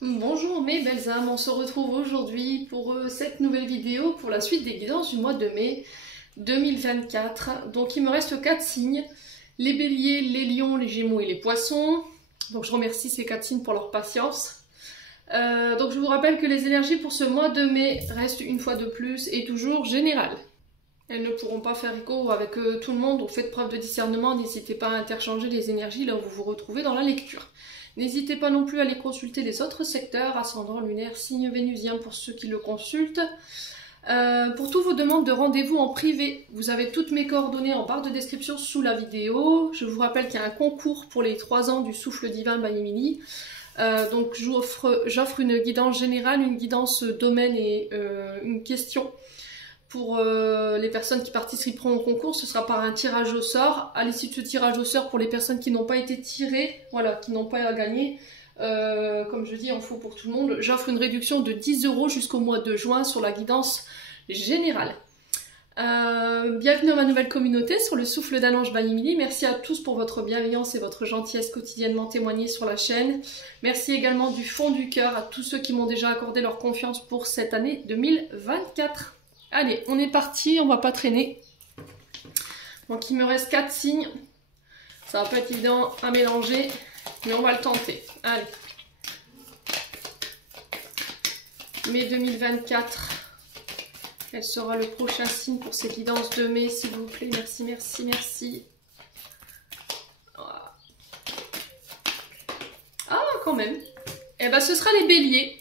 Bonjour mes belles âmes, on se retrouve aujourd'hui pour cette nouvelle vidéo pour la suite des guidances du mois de mai 2024. Donc il me reste 4 signes, les béliers, les lions, les gémeaux et les poissons. Donc je remercie ces 4 signes pour leur patience. Donc je vous rappelle que les énergies pour ce mois de mai restent une fois de plus et toujours générales. Elles ne pourront pas faire écho avec tout le monde, donc faites preuve de discernement, n'hésitez pas à interchanger les énergies là où vous vous retrouvez dans la lecture. N'hésitez pas non plus à aller consulter les autres secteurs, ascendant lunaire, signe vénusien pour ceux qui le consultent. Pour toutes vos demandes de rendez-vous en privé, vous avez toutes mes coordonnées en barre de description sous la vidéo. Je vous rappelle qu'il y a un concours pour les 3 ans du Souffle Divin by Emily. Donc j'offre une guidance générale, une guidance domaine et une question. Pour les personnes qui participeront au concours, ce sera par un tirage au sort. À l'issue de ce tirage au sort, pour les personnes qui n'ont pas été tirées, voilà, qui n'ont pas à gagner, comme je dis, il en faut pour tout le monde, j'offre une réduction de 10 € jusqu'au mois de juin sur la guidance générale. Bienvenue dans ma nouvelle communauté sur le Souffle d'un ange by Emily. Merci à tous pour votre bienveillance et votre gentillesse quotidiennement témoignée sur la chaîne. Merci également du fond du cœur à tous ceux qui m'ont déjà accordé leur confiance pour cette année 2024. Allez, on est parti, on va pas traîner. Donc il me reste 4 signes. Ça va pas être évident à mélanger, mais on va le tenter. Allez. Mai 2024. Quel sera le prochain signe pour ces guidances de mai, s'il vous plaît? Merci, merci, merci. Voilà. Ah, quand même. Eh ben, ce sera les béliers.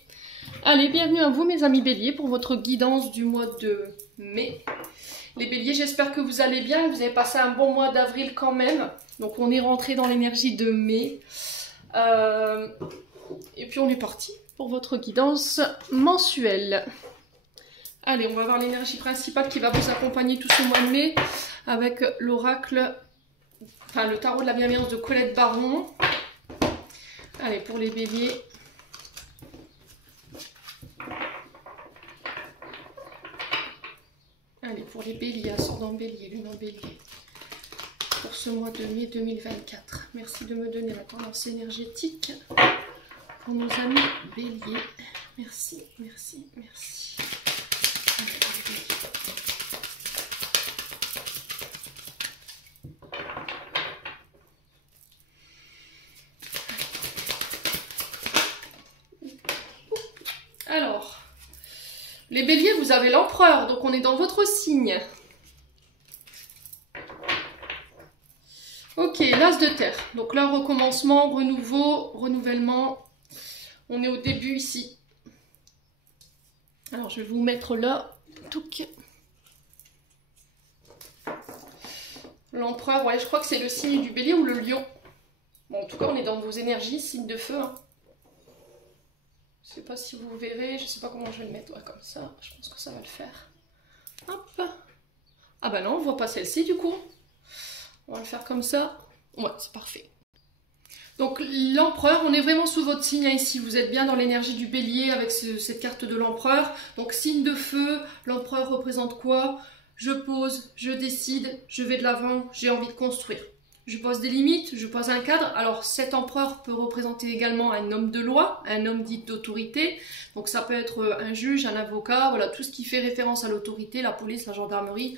Allez, bienvenue à vous mes amis béliers pour votre guidance du mois de mai. Les béliers, j'espère que vous allez bien, vous avez passé un bon mois d'avril quand même. Donc on est rentré dans l'énergie de mai. Et puis on est parti pour votre guidance mensuelle. Allez, on va voir l'énergie principale qui va vous accompagner tout ce mois de mai avec l'oracle, enfin le tarot de la bienveillance de Colette Baron. Allez, pour les béliers. Allez, pour les béliers, ascendant bélier, lune en bélier, pour ce mois de mai 2024. Merci de me donner la tendance énergétique pour nos amis béliers. Merci, merci, merci. Alors, les béliers, vous avez l'empereur, donc on est dans votre signe. Ok, l'as de terre. Donc là, recommencement, renouveau, renouvellement. On est au début ici. Alors, je vais vous mettre là. L'empereur, ouais, je crois que c'est le signe du bélier ou le lion. Bon, en tout cas, on est dans vos énergies, signe de feu, hein. Je sais pas si vous verrez, je sais pas comment je vais le mettre, ouais, comme ça, je pense que ça va le faire. Hop. Ah bah non, on voit pas celle-ci du coup. On va le faire comme ça. Ouais, c'est parfait. Donc l'empereur, on est vraiment sous votre signe ici, vous êtes bien dans l'énergie du bélier avec cette carte de l'empereur. Donc signe de feu, l'empereur représente quoi? Je pose, je décide, je vais de l'avant, j'ai envie de construire. Je pose des limites, je pose un cadre. Alors cet empereur peut représenter également un homme de loi, un homme dit d'autorité. Donc ça peut être un juge, un avocat, voilà, tout ce qui fait référence à l'autorité, la police, la gendarmerie,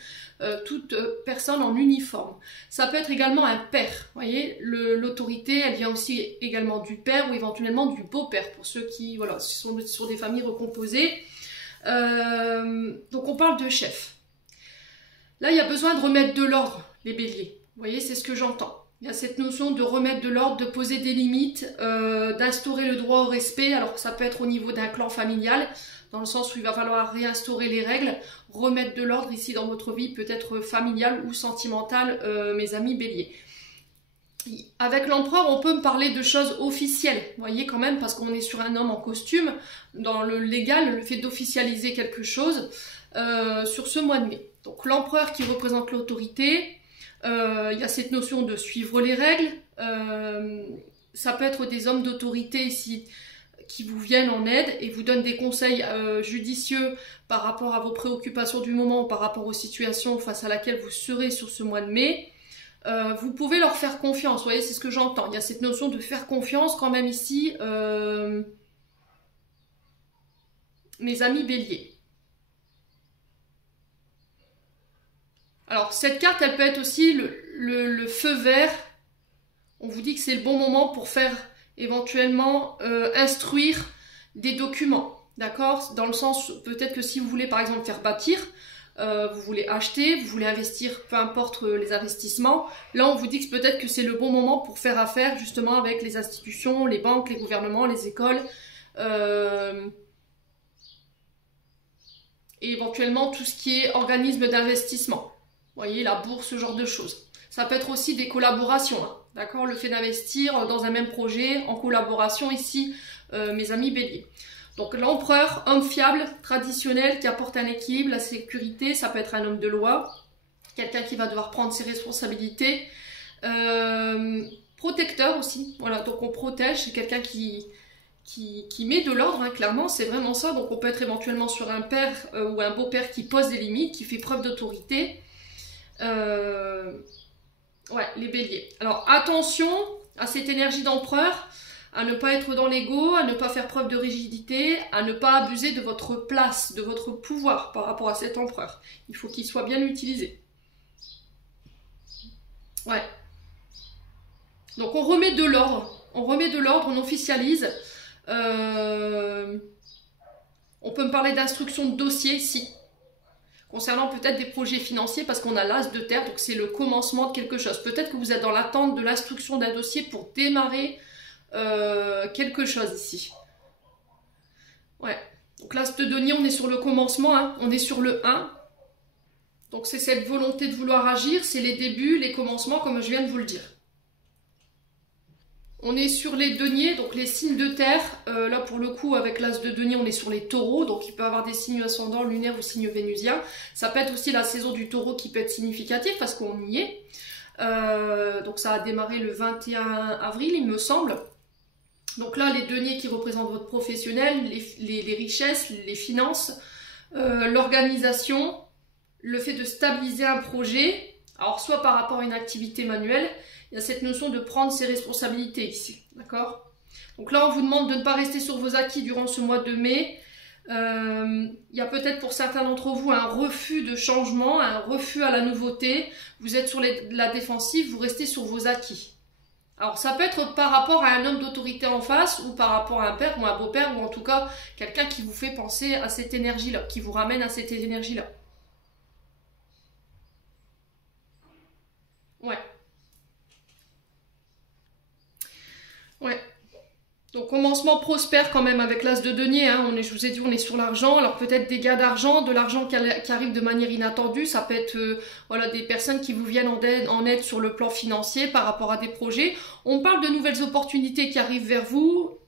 toute personne en uniforme. Ça peut être également un père. Vous voyez, l'autorité, elle vient aussi également du père ou éventuellement du beau-père pour ceux qui voilà, sont sur des familles recomposées. Donc on parle de chef. Là, il y a besoin de remettre de l'ordre, les béliers. Vous voyez, c'est ce que j'entends. Il y a cette notion de remettre de l'ordre, de poser des limites, d'instaurer le droit au respect. Alors ça peut être au niveau d'un clan familial, dans le sens où il va falloir réinstaurer les règles, remettre de l'ordre ici dans votre vie, peut-être familiale ou sentimentale, mes amis béliers. Avec l'empereur, on peut me parler de choses officielles, vous voyez quand même, parce qu'on est sur un homme en costume, dans le légal, le fait d'officialiser quelque chose sur ce mois de mai. Donc l'empereur qui représente l'autorité, il y a cette notion de suivre les règles, ça peut être des hommes d'autorité ici qui vous viennent en aide et vous donnent des conseils judicieux par rapport à vos préoccupations du moment, par rapport aux situations face à laquelle vous serez sur ce mois de mai. Vous pouvez leur faire confiance, vous voyez, c'est ce que j'entends. Il y a cette notion de faire confiance quand même ici. mes amis béliers. Alors, cette carte, elle peut être aussi le feu vert. On vous dit que c'est le bon moment pour faire éventuellement instruire des documents. D'accord? Dans le sens, peut-être que si vous voulez par exemple faire bâtir, vous voulez acheter, vous voulez investir, peu importe les investissements, là on vous dit que peut-être que c'est le bon moment pour faire affaire justement avec les institutions, les banques, les gouvernements, les écoles, et éventuellement tout ce qui est organisme d'investissement. Vous voyez, la bourse, ce genre de choses. Ça peut être aussi des collaborations, hein, d'accord? Le fait d'investir dans un même projet, en collaboration ici, mes amis béliers. Donc l'empereur, homme fiable, traditionnel, qui apporte un équilibre, la sécurité, ça peut être un homme de loi, quelqu'un qui va devoir prendre ses responsabilités, protecteur aussi, voilà, donc on protège, c'est quelqu'un qui met de l'ordre, hein, clairement, c'est vraiment ça, donc on peut être éventuellement sur un père ou un beau-père qui pose des limites, qui fait preuve d'autorité, ouais, les béliers. Alors attention à cette énergie d'empereur, à ne pas être dans l'ego, à ne pas faire preuve de rigidité, à ne pas abuser de votre place, de votre pouvoir par rapport à cet empereur. Il faut qu'il soit bien utilisé. Ouais. Donc on remet de l'ordre, on officialise. On peut me parler d'instruction de dossier ici, concernant peut-être des projets financiers, parce qu'on a l'as de terre, donc c'est le commencement de quelque chose. Peut-être que vous êtes dans l'attente de l'instruction d'un dossier pour démarrer quelque chose ici. Ouais. Donc l'as de denier, on est sur le commencement, hein. On est sur le 1. Donc c'est cette volonté de vouloir agir, c'est les débuts, les commencements, comme je viens de vous le dire. On est sur les deniers, donc les signes de terre. Là, pour le coup, avec l'as de denier, on est sur les taureaux. Donc, il peut y avoir des signes ascendants, lunaires ou signes vénusiens. Ça peut être aussi la saison du taureau qui peut être significative parce qu'on y est. Donc, ça a démarré le 21 avril, il me semble. Donc là, les deniers qui représentent votre professionnel, les richesses, les finances, l'organisation, le fait de stabiliser un projet. Alors, soit par rapport à une activité manuelle, il y a cette notion de prendre ses responsabilités ici, d'accord? Donc là, on vous demande de ne pas rester sur vos acquis durant ce mois de mai. Il y a peut-être pour certains d'entre vous un refus de changement, un refus à la nouveauté. Vous êtes sur la défensive, vous restez sur vos acquis. Alors, ça peut être par rapport à un homme d'autorité en face ou par rapport à un père ou un beau-père ou en tout cas quelqu'un qui vous fait penser à cette énergie-là, qui vous ramène à cette énergie-là. Ouais. Ouais. Donc commencement prospère quand même avec l'as de denier, hein. Je vous ai dit on est sur l'argent, alors peut-être des gains d'argent, de l'argent qui arrive de manière inattendue, ça peut être voilà, des personnes qui vous viennent en aide sur le plan financier par rapport à des projets. On parle de nouvelles opportunités qui arrivent vers vous,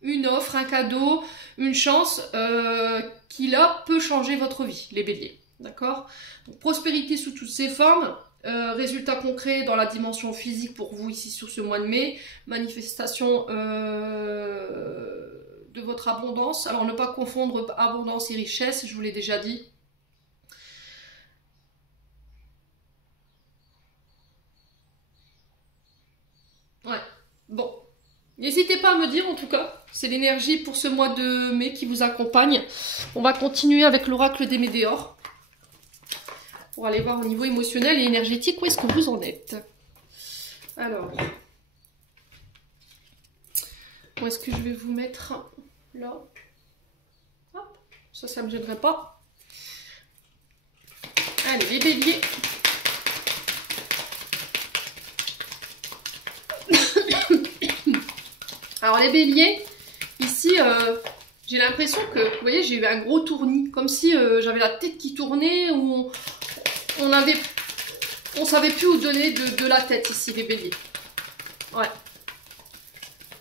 une offre, un cadeau, une chance qui là peut changer votre vie, les béliers, d'accord? Donc prospérité sous toutes ses formes. Résultats concrets dans la dimension physique pour vous ici sur ce mois de mai, manifestation de votre abondance. Alors ne pas confondre abondance et richesse, je vous l'ai déjà dit. Ouais, bon. N'hésitez pas à me dire en tout cas, c'est l'énergie pour ce mois de mai qui vous accompagne. On va continuer avec l'oracle des Médéors. Pour aller voir au niveau émotionnel et énergétique où est-ce que vous en êtes. Alors, où est-ce que je vais vous mettre là? Hop, ça ne me gênerait pas. Allez, les béliers. Alors, les béliers, ici, j'ai l'impression que, vous voyez, j'ai eu un gros tournis, comme si j'avais la tête qui tournait ou on savait plus où donner de la tête ici, les béliers. Ouais.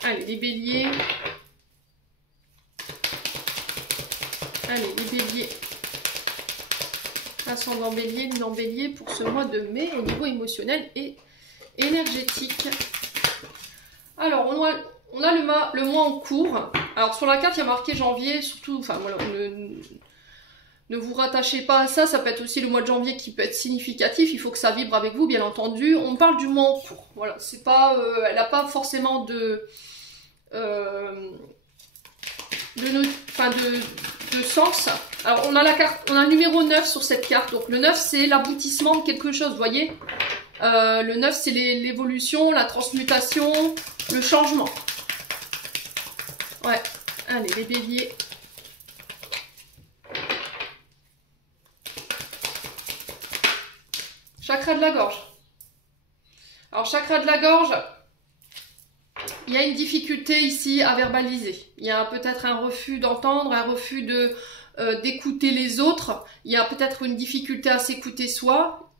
Allez, les béliers. Allez, les béliers. Ascendant bélier, lunan bélier pour ce mois de mai au niveau émotionnel et énergétique. Alors, on a le mois en cours. Alors, sur la carte, il y a marqué janvier, surtout, enfin, voilà, ne vous rattachez pas à ça, ça peut être aussi le mois de janvier qui peut être significatif, il faut que ça vibre avec vous, bien entendu. On parle du mois en cours, voilà, c'est pas, elle n'a pas forcément de sens. Alors on a la carte, on a le numéro 9 sur cette carte. Donc le 9 c'est l'aboutissement de quelque chose, vous voyez. Le 9 c'est l'évolution, la transmutation, le changement. Ouais, allez les béliers. Chakra de la gorge. Alors chakra de la gorge, il y a une difficulté ici à verbaliser. Il y a peut-être un refus d'entendre, un refus d'écouter les autres. Il y a peut-être une difficulté à s'écouter soi.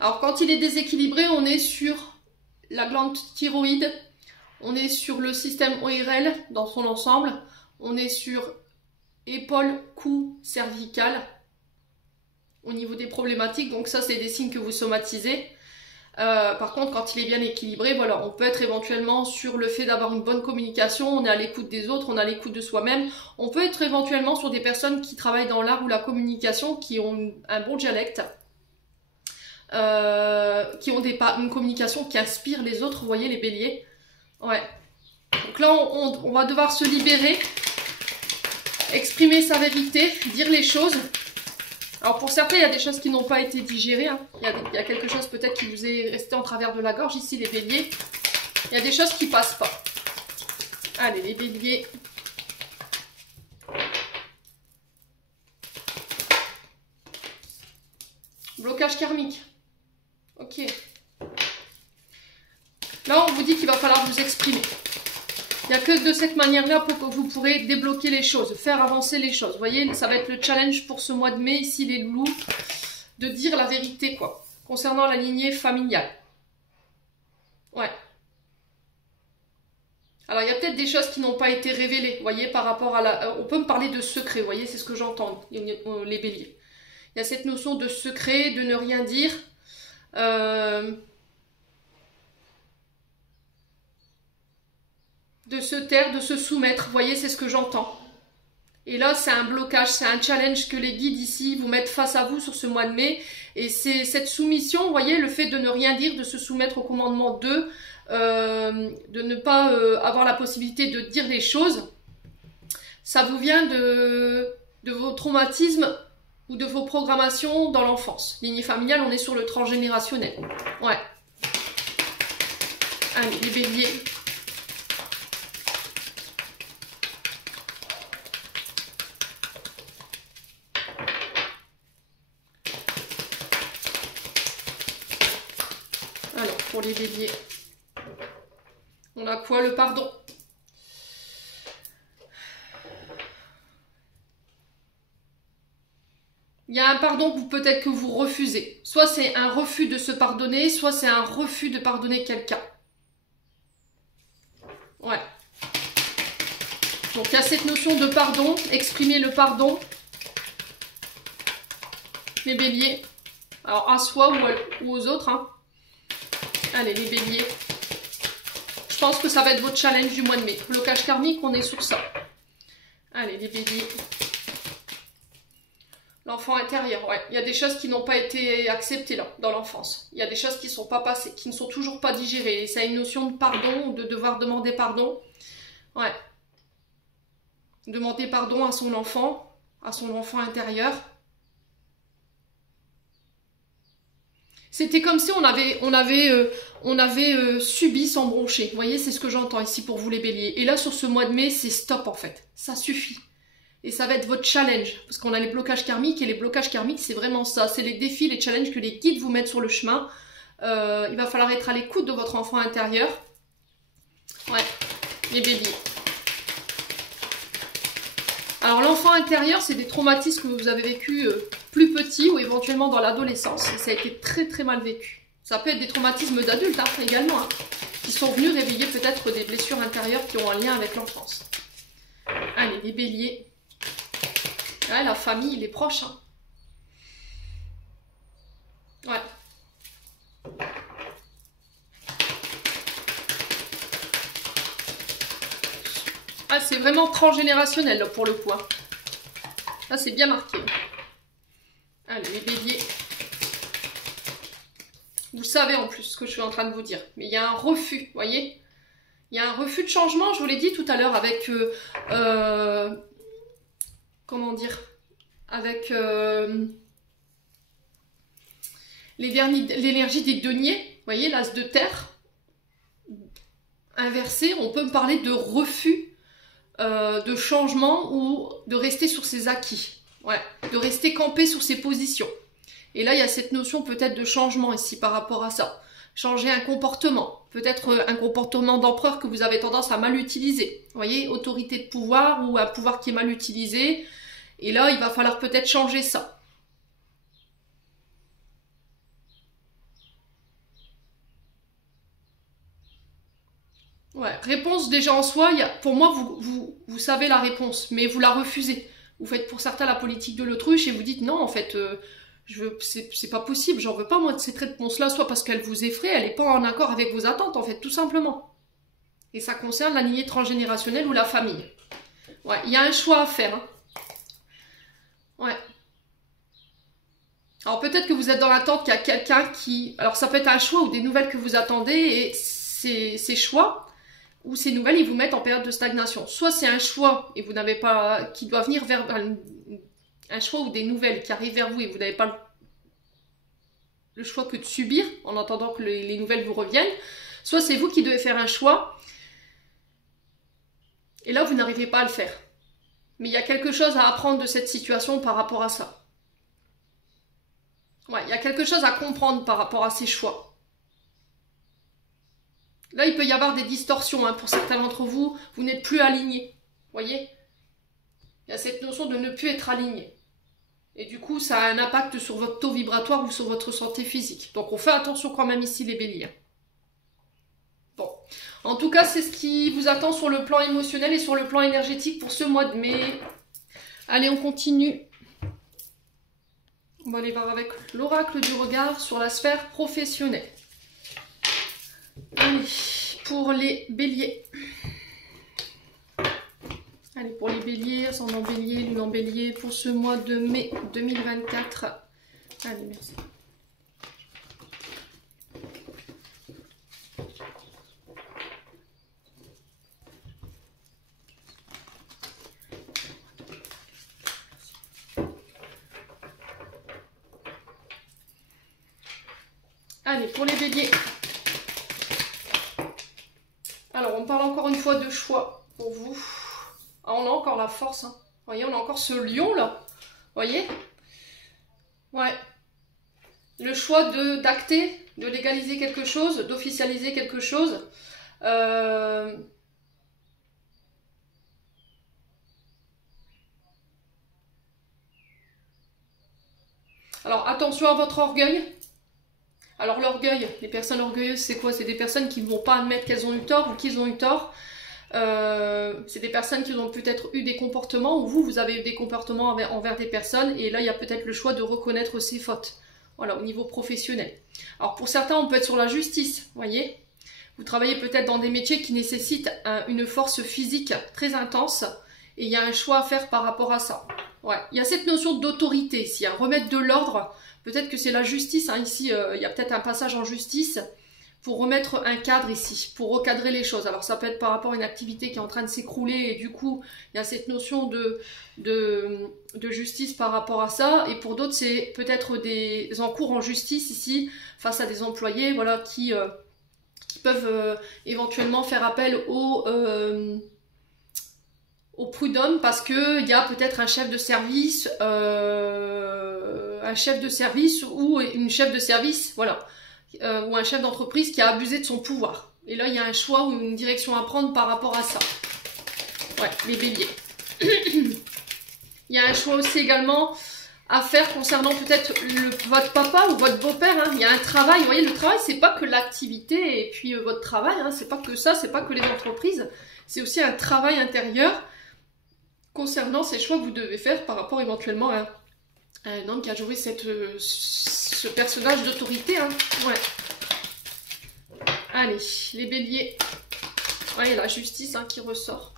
Alors quand il est déséquilibré, on est sur la glande thyroïde, on est sur le système ORL dans son ensemble, on est sur épaule, cou, cervical au niveau des problématiques. Donc ça c'est des signes que vous somatisez. Par contre, quand il est bien équilibré, voilà, on peut être éventuellement sur le fait d'avoir une bonne communication, on est à l'écoute des autres, on est à l'écoute de soi-même. On peut être éventuellement sur des personnes qui travaillent dans l'art ou la communication, qui ont un bon dialecte, qui ont une communication qui inspire les autres, vous voyez les béliers. Ouais. Donc là, on va devoir se libérer, exprimer sa vérité, dire les choses. Alors pour certains, il y a des choses qui n'ont pas été digérées. Hein. Il y a quelque chose peut-être qui vous est resté en travers de la gorge. Ici, les béliers. Il y a des choses qui ne passent pas. Allez, les béliers. Blocage karmique. Ok. Là, on vous dit qu'il va falloir vous exprimer. Il n'y a que de cette manière-là pour que vous pourrez débloquer les choses, faire avancer les choses. Vous voyez, ça va être le challenge pour ce mois de mai, ici les loulous, de dire la vérité, quoi, concernant la lignée familiale. Ouais. Alors, il y a peut-être des choses qui n'ont pas été révélées, vous voyez, par rapport à la... on peut me parler de secret, vous voyez, c'est ce que j'entends, les béliers. Il y a cette notion de secret, de ne rien dire. De se taire, de se soumettre, vous voyez, c'est ce que j'entends. Et là, c'est un blocage, c'est un challenge que les guides ici vous mettent face à vous sur ce mois de mai. Et c'est cette soumission, vous voyez, le fait de ne rien dire, de se soumettre au commandement d'eux, de ne pas avoir la possibilité de dire les choses, ça vous vient de vos traumatismes ou de vos programmations dans l'enfance. Lignée familiale, on est sur le transgénérationnel. Ouais. Allez, les béliers. Alors, pour les béliers, on a quoi? Le pardon. Il y a un pardon que peut-être que vous refusez. Soit c'est un refus de se pardonner, soit c'est un refus de pardonner quelqu'un. Ouais. Donc il y a cette notion de pardon, exprimer le pardon. Les béliers. Alors à soi ou aux autres, hein. Allez, les béliers. Je pense que ça va être votre challenge du mois de mai. Blocage karmique, on est sur ça. Allez, les béliers. L'enfant intérieur, ouais. Il y a des choses qui n'ont pas été acceptées là, dans l'enfance. Il y a des choses qui ne sont pas passées, qui ne sont toujours pas digérées. Et ça a une notion de pardon, de devoir demander pardon. Ouais. Demander pardon à son enfant intérieur. C'était comme si on avait subi sans broncher. Vous voyez, c'est ce que j'entends ici pour vous les béliers. Et là, sur ce mois de mai, c'est stop en fait. Ça suffit. Et ça va être votre challenge. Parce qu'on a les blocages karmiques. Et les blocages karmiques, c'est vraiment ça. C'est les défis, les challenges que les guides vous mettent sur le chemin. Il va falloir être à l'écoute de votre enfant intérieur. Ouais, les béliers. Alors l'enfant intérieur, c'est des traumatismes que vous avez vécu plus petit ou éventuellement dans l'adolescence. Et ça a été très très mal vécu. Ça peut être des traumatismes d'adultes hein, également, hein, qui sont venus réveiller peut-être des blessures intérieures qui ont un lien avec l'enfance. Allez, les béliers. Ouais, la famille, les proches. Hein. Ouais. Ah, c'est vraiment transgénérationnel là, pour le coup. Hein. Là, c'est bien marqué. Allez, les béliers. Vous savez en plus ce que je suis en train de vous dire. Mais il y a un refus, vous voyez? Il y a un refus de changement, je vous l'ai dit tout à l'heure, avec comment dire, avec l'énergie des deniers, vous voyez, l'as de terre, inversé, on peut me parler de refus, de changement ou de rester sur ses acquis, ouais, de rester campé sur ses positions. Et là, il y a cette notion peut-être de changement ici par rapport à ça. Changer un comportement, peut-être un comportement d'empereur que vous avez tendance à mal utiliser. Vous voyez, autorité de pouvoir ou un pouvoir qui est mal utilisé. Et là, il va falloir peut-être changer ça. Ouais, réponse déjà en soi, pour moi, vous savez la réponse, mais vous la refusez. Vous faites pour certains la politique de l'autruche et vous dites non, en fait, c'est pas possible, j'en veux pas moi de cette réponse-là, soit parce qu'elle vous effraie, elle n'est pas en accord avec vos attentes, en fait, tout simplement. Et ça concerne la lignée transgénérationnelle ou la famille. Ouais, il y a un choix à faire. Hein. Ouais. Alors peut-être que vous êtes dans l'attente qu'il y a quelqu'un qui... Alors ça peut être un choix ou des nouvelles que vous attendez et ces choix ou ces nouvelles, ils vous mettent en période de stagnation. Soit c'est un choix et vous n'avez pas... qui doit venir vers... Un choix ou des nouvelles qui arrivent vers vous et vous n'avez pas le choix que de subir en attendant que les nouvelles vous reviennent. Soit c'est vous qui devez faire un choix et là vous n'arrivez pas à le faire. Mais il y a quelque chose à apprendre de cette situation par rapport à ça. Ouais, il y a quelque chose à comprendre par rapport à ces choix. Là, il peut y avoir des distorsions. Hein, pour certains d'entre vous, vous n'êtes plus alignés. Voyez? Il y a cette notion de ne plus être aligné. Et du coup, ça a un impact sur votre taux vibratoire ou sur votre santé physique. Donc, on fait attention quand même ici, les béliers. Bon. En tout cas, c'est ce qui vous attend sur le plan émotionnel et sur le plan énergétique pour ce mois de mai. Allez, on continue. On va aller voir avec l'oracle du regard sur la sphère professionnelle. Allez, pour les béliers. Allez, pour les béliers, ascendant bélier, lune en bélier, pour ce mois de mai 2024. Allez, merci. Allez, pour les béliers. Alors, on parle encore une fois de choix pour vous. Ah, on a encore la force. Hein. Vous voyez, on a encore ce lion là. Vous voyez? Ouais. Le choix d'acter, de légaliser quelque chose, d'officialiser quelque chose. Alors, attention à votre orgueil. Alors l'orgueil, les personnes orgueilleuses, c'est quoi? C'est des personnes qui ne vont pas admettre qu'elles ont eu tort ou qu'ils ont eu tort. C'est des personnes qui ont peut-être eu des comportements, ou vous avez eu des comportements envers des personnes, et là il y a peut-être le choix de reconnaître ses fautes. Voilà, au niveau professionnel. Alors pour certains, on peut être sur la justice, vous voyez. Vous travaillez peut-être dans des métiers qui nécessitent une force physique très intense, et il y a un choix à faire par rapport à ça. Ouais, il y a cette notion d'autorité ici, hein, remettre de l'ordre. Peut-être que c'est la justice, hein, ici, il y a peut-être un passage en justice pour remettre un cadre ici, pour recadrer les choses. Alors ça peut être par rapport à une activité qui est en train de s'écrouler et du coup, il y a cette notion de justice par rapport à ça. Et pour d'autres, c'est peut-être des encours en justice ici, face à des employés voilà, qui peuvent éventuellement faire appel au prud'homme parce qu'il y a peut-être un chef de service ou une chef de service, voilà, ou un chef d'entreprise qui a abusé de son pouvoir. Et là, il y a un choix ou une direction à prendre par rapport à ça. Ouais, les béliers. Il y a un choix aussi également à faire concernant peut-être votre papa ou votre beau-père. Hein. Il y a un travail, vous voyez, le travail, c'est pas que l'activité et puis votre travail, hein, c'est pas que ça, c'est pas que les entreprises, c'est aussi un travail intérieur concernant ces choix que vous devez faire par rapport éventuellement à un homme qui a joué ce personnage d'autorité. Hein. Ouais. Allez, les béliers. Ouais, il y a la justice hein, qui ressort.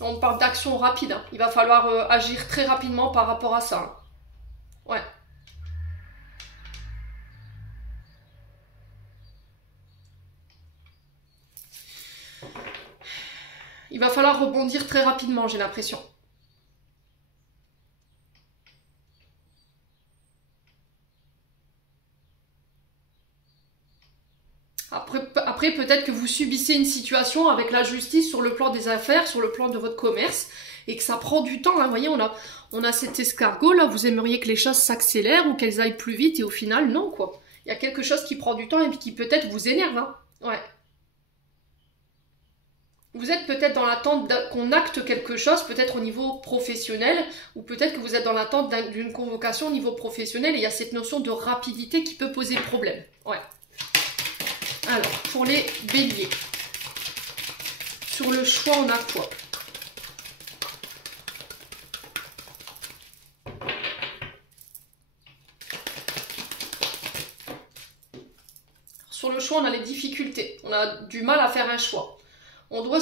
On parle d'action rapide. Hein. Il va falloir agir très rapidement par rapport à ça. Hein. Ouais. Il va falloir rebondir très rapidement, j'ai l'impression. peut-être que vous subissez une situation avec la justice sur le plan des affaires, sur le plan de votre commerce, et que ça prend du temps. Là, vous voyez, on a cet escargot, là, vous aimeriez que les choses s'accélèrent ou qu'elles aillent plus vite, et au final, non, quoi. Il y a quelque chose qui prend du temps et qui peut-être vous énerve, hein. Ouais. Vous êtes peut-être dans l'attente qu'on acte quelque chose, peut-être au niveau professionnel, ou peut-être que vous êtes dans l'attente d'une convocation au niveau professionnel, et il y a cette notion de rapidité qui peut poser problème. Ouais. Alors, pour les béliers, sur le choix, on a quoi? Sur le choix, on a les difficultés, on a du mal à faire un choix. On doit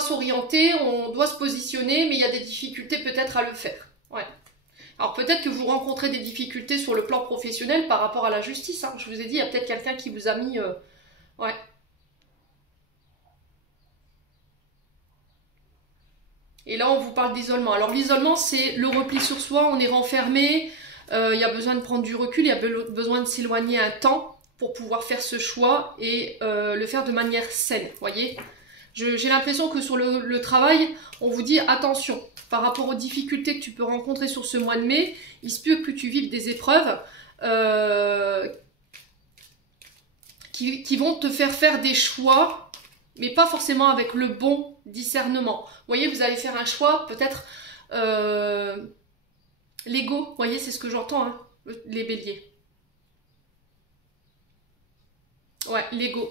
s'orienter, on doit se positionner, mais il y a des difficultés peut-être à le faire. Ouais. Alors peut-être que vous rencontrez des difficultés sur le plan professionnel par rapport à la justice. Hein. Je vous ai dit, il y a peut-être quelqu'un qui vous a mis... Ouais. Et là, on vous parle d'isolement. Alors l'isolement, c'est le repli sur soi, on est renfermé, il y a besoin de prendre du recul, il y a besoin de s'éloigner un temps pour pouvoir faire ce choix et le faire de manière saine, vous voyez. J'ai l'impression que sur le travail, on vous dit attention, par rapport aux difficultés que tu peux rencontrer sur ce mois de mai, il se peut que tu vives des épreuves qui vont te faire des choix, mais pas forcément avec le bon discernement. Vous voyez, vous allez faire un choix, peut-être l'ego, vous voyez, c'est ce que j'entends, hein, les béliers. Ouais, l'ego.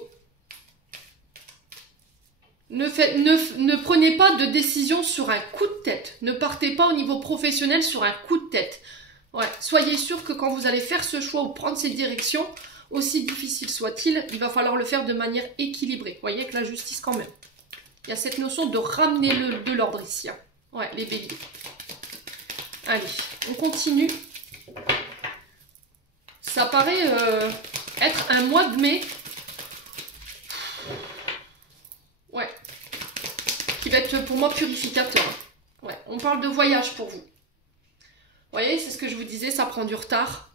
Ne prenez pas de décision sur un coup de tête. Ne partez pas au niveau professionnel sur un coup de tête. Ouais. Soyez sûr que quand vous allez faire ce choix ou prendre cette direction, aussi difficile soit-il, il va falloir le faire de manière équilibrée. Vous voyez, avec la justice quand même. Il y a cette notion de ramener de l'ordre ici. Hein. Ouais, les béliers. Allez, on continue. Ça paraît être un mois de mai. Ouais. Qui va être pour moi purificateur. Ouais, on parle de voyage pour vous. Vous voyez, c'est ce que je vous disais, ça prend du retard.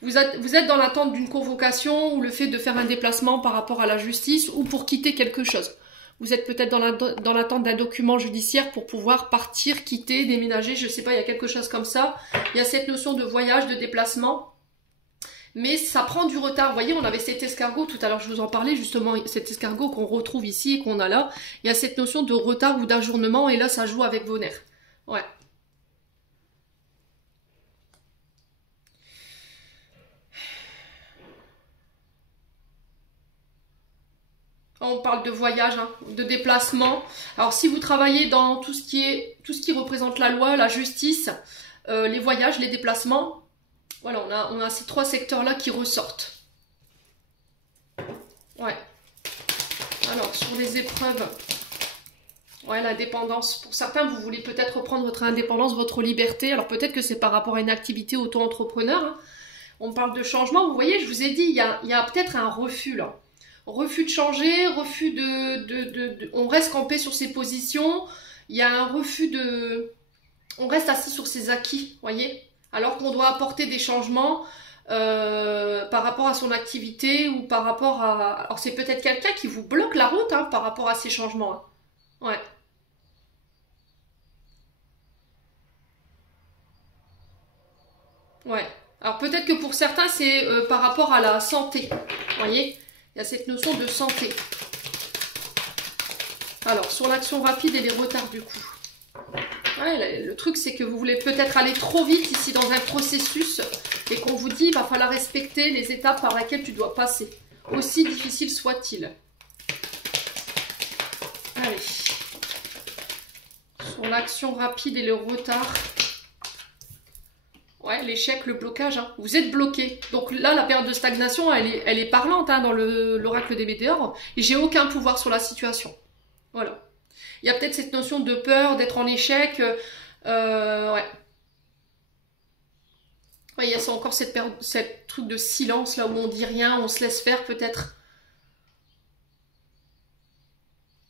Vous êtes dans l'attente d'une convocation ou le fait de faire un déplacement par rapport à la justice ou pour quitter quelque chose. Vous êtes peut-être dans l'attente d'un document judiciaire pour pouvoir partir, quitter, déménager, je sais pas, il y a quelque chose comme ça. Il y a cette notion de voyage, de déplacement. Mais ça prend du retard. Vous voyez, on avait cet escargot, tout à l'heure je vous en parlais justement, cet escargot qu'on retrouve ici et qu'on a là. Il y a cette notion de retard ou d'ajournement et là ça joue avec vos nerfs. Ouais. On parle de voyage, hein, de déplacement. Alors si vous travaillez dans tout ce qui représente la loi, la justice, les voyages, les déplacements, voilà, on a ces trois secteurs-là qui ressortent. Ouais. Alors, sur les épreuves, ouais, la dépendance. Pour certains, vous voulez peut-être reprendre votre indépendance, votre liberté. Alors, peut-être que c'est par rapport à une activité auto-entrepreneur. Hein. On parle de changement. Vous voyez, je vous ai dit, il y a peut-être un refus, là. Refus de changer, refus on reste campé sur ses positions. Il y a un refus on reste assis sur ses acquis, vous voyez. Alors qu'on doit apporter des changements par rapport à son activité ou par rapport à... Alors c'est peut-être quelqu'un qui vous bloque la route hein, par rapport à ces changements. Hein. Ouais. Ouais. Alors peut-être que pour certains c'est par rapport à la santé. Vous voyez, il y a cette notion de santé. Alors sur l'action rapide et les retards du coup. Ouais, le truc, c'est que vous voulez peut-être aller trop vite ici dans un processus et qu'on vous dit, il va falloir respecter les étapes par lesquelles tu dois passer, aussi difficile soit-il. Allez. Sur l'action rapide et le retard. Ouais, l'échec, le blocage. Hein. Vous êtes bloqué. Donc là, la période de stagnation, elle est parlante hein, dans l'oracle des météores. Et j'ai aucun pouvoir sur la situation. Voilà. Il y a peut-être cette notion de peur, d'être en échec. Ouais. Ouais, il y a encore cette truc de silence là où on dit rien, on se laisse faire peut-être.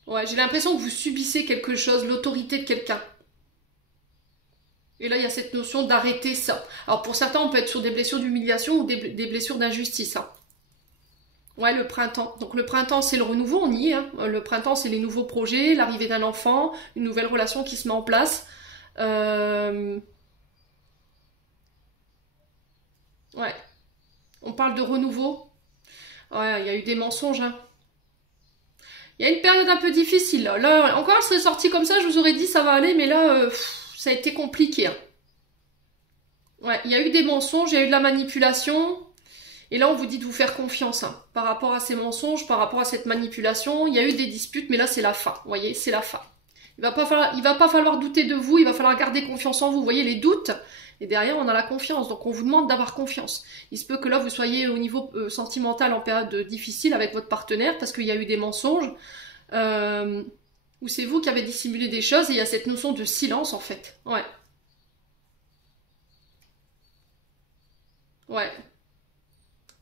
Ouais, j'ai l'impression que vous subissez quelque chose, l'autorité de quelqu'un. Et là, il y a cette notion d'arrêter ça. Alors pour certains, on peut être sur des blessures d'humiliation ou des blessures d'injustice. Hein. Ouais, le printemps. Donc le printemps, c'est le renouveau, on y est. Hein. Le printemps, c'est les nouveaux projets, l'arrivée d'un enfant, une nouvelle relation qui se met en place. Ouais, on parle de renouveau. Ouais, il y a eu des mensonges. Hein. Il y a une période un peu difficile. Là, encore, elle serait sortie comme ça, je vous aurais dit ça va aller, mais là, ça a été compliqué. Hein. Ouais, il y a eu des mensonges, il y a eu de la manipulation. Et là, on vous dit de vous faire confiance hein, par rapport à ces mensonges, par rapport à cette manipulation. Il y a eu des disputes, mais là, c'est la fin. Vous voyez, c'est la fin. Il va pas falloir douter de vous, il va falloir garder confiance en vous. Vous voyez, les doutes, et derrière, on a la confiance. Donc, on vous demande d'avoir confiance. Il se peut que là, vous soyez au niveau sentimental en période difficile avec votre partenaire parce qu'il y a eu des mensonges. Ou c'est vous qui avez dissimulé des choses et il y a cette notion de silence, en fait. Ouais. Ouais.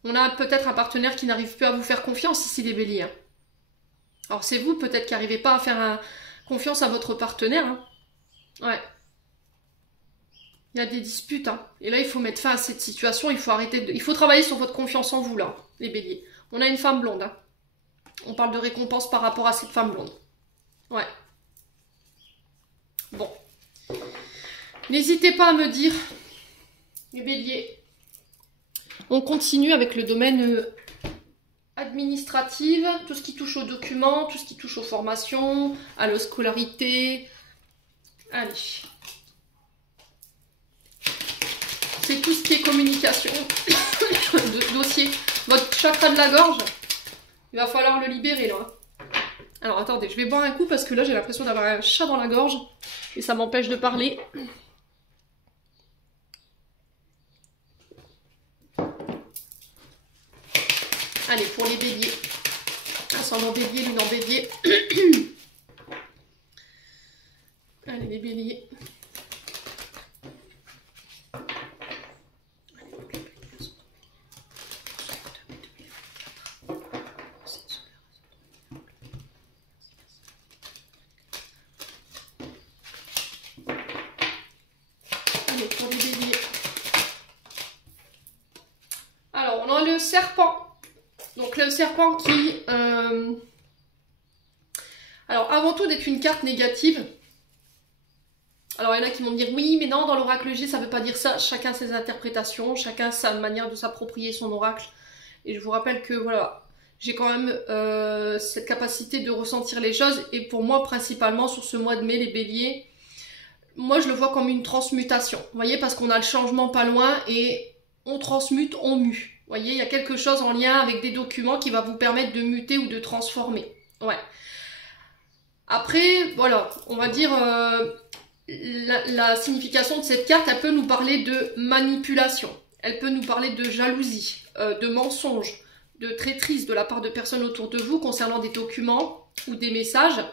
On a peut-être un partenaire qui n'arrive plus à vous faire confiance ici, les béliers. Hein. Alors c'est vous peut-être qui n'arrivez pas à faire confiance à votre partenaire. Hein. Ouais. Il y a des disputes. Hein. Et là, il faut mettre fin à cette situation. Il faut arrêter il faut travailler sur votre confiance en vous, là, les béliers. On a une femme blonde. Hein. On parle de récompense par rapport à cette femme blonde. Ouais. Bon. N'hésitez pas à me dire, les béliers. On continue avec le domaine administratif, tout ce qui touche aux documents, tout ce qui touche aux formations, à la scolarité. Allez. C'est tout ce qui est communication, dossier. Votre chakra de la gorge, il va falloir le libérer là. Alors attendez, je vais boire un coup parce que là j'ai l'impression d'avoir un chat dans la gorge et ça m'empêche de parler. Allez, pour les béliers. Ascendant bélier, lune en bélier. Allez, les béliers. Allez, pour les béliers. Alors, on a le serpent. Donc le serpent qui... Alors avant tout d'être une carte négative. Alors il y en a qui vont me dire oui mais non dans l'oracle G ça veut pas dire ça. Chacun ses interprétations, chacun sa manière de s'approprier son oracle. Et je vous rappelle que voilà, j'ai quand même cette capacité de ressentir les choses. Et pour moi principalement sur ce mois de mai les béliers, moi je le vois comme une transmutation. Vous voyez parce qu'on a le changement pas loin et on transmute, on mue. Vous voyez, il y a quelque chose en lien avec des documents qui va vous permettre de muter ou de transformer. Ouais. Après, voilà, on va dire la signification de cette carte, elle peut nous parler de manipulation. Elle peut nous parler de jalousie, de mensonge, de traîtrise de la part de personnes autour de vous concernant des documents ou des messages.